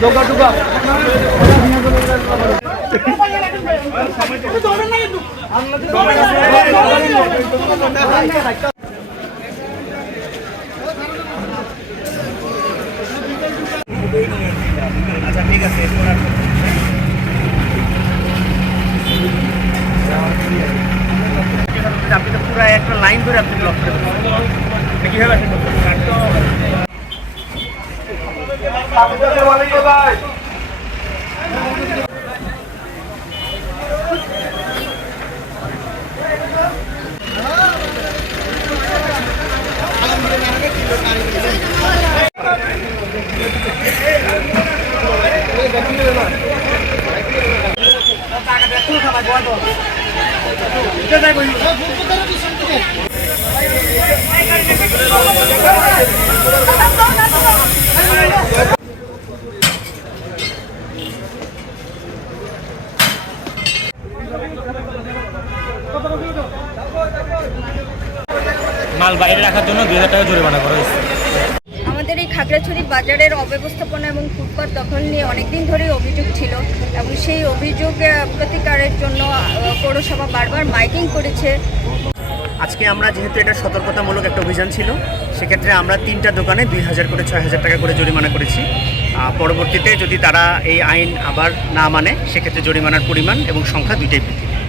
ডোকা ডোকা আচ্ছা ঠিক আছে প্রায় একটা লাইন ধরে আপনি ব্লক করে কীভাবে মাল বাইরে রাখার জন্য দুই হাজার টাকা জরিমানা করা হয়েছে আমাদের এই খাগড়াছড়ি বাজারের অব্যবস্থাপনা এবং ফুটপাত দখল নিয়ে অনেকদিন ধরেই অভিযোগ ছিল এবং সেই অভিযোগ প্রতিকারের জন্য পৌরসভা বারবার মাইকিং করেছে আজকে আমরা যেহেতু এটা সতর্কতামূলক একটা অভিযান ছিল সেক্ষেত্রে আমরা তিনটা দোকানে দুই হাজার করে ছয় হাজার টাকা করে জরিমানা করেছি পরবর্তীতে যদি তারা এই আইন আবার না মানে সেক্ষেত্রে জরিমানার পরিমাণ এবং সংখ্যা দুইটাই বৃদ্ধি